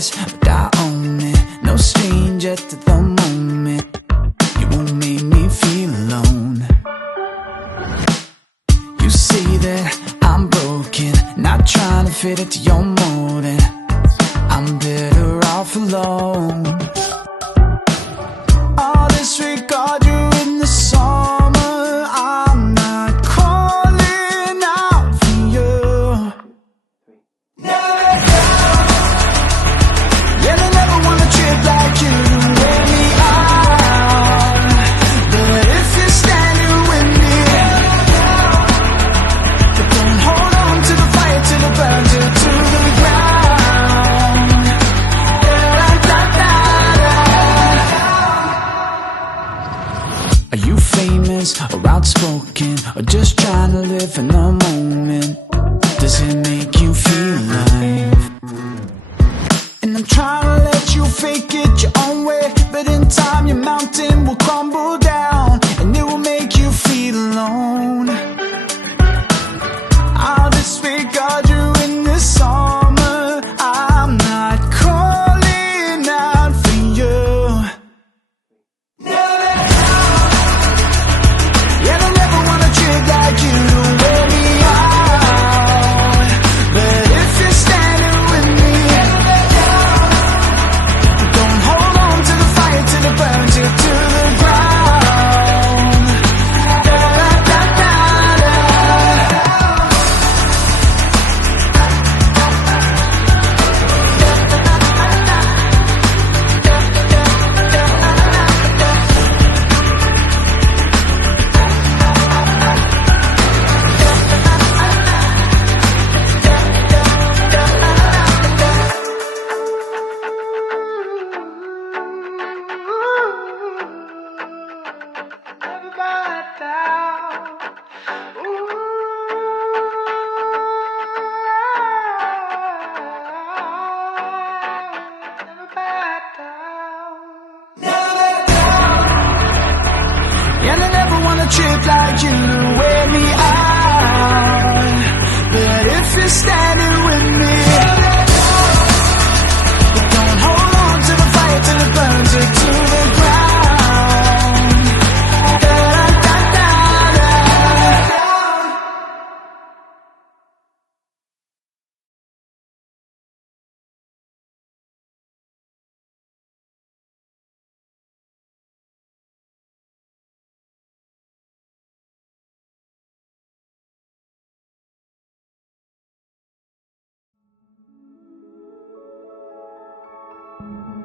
famous, but I own it. No stranger to the moment. You won't make me feel alone. You say that I'm broken, not trying to fit into your mold, and I'm better off alone. I'll disregard you in the summer. I'm not calling out for you. Yeah, they never wanna trip like you to wear me out. But if you're standing with me, but don't hold on to the fire till it burns you to the ground. Are you famous or outspoken, or just trying to live in the moment? Does it make you feel alive? And I'm trying to let you fake it your own way, but in time your mountain will crumble down, and it will make you feel alone. I'll disregard you in the summer. I'm not calling out for you. Yeah, they never wanna treat like you to wear me out. But if you're standing with me, don't hold on to the fire till it burns you to the ground. Yeah, they never wanna trip like you to wear me out. But if you're standing with me, don't hold on to the fire till it burns you to the ground. Thank you.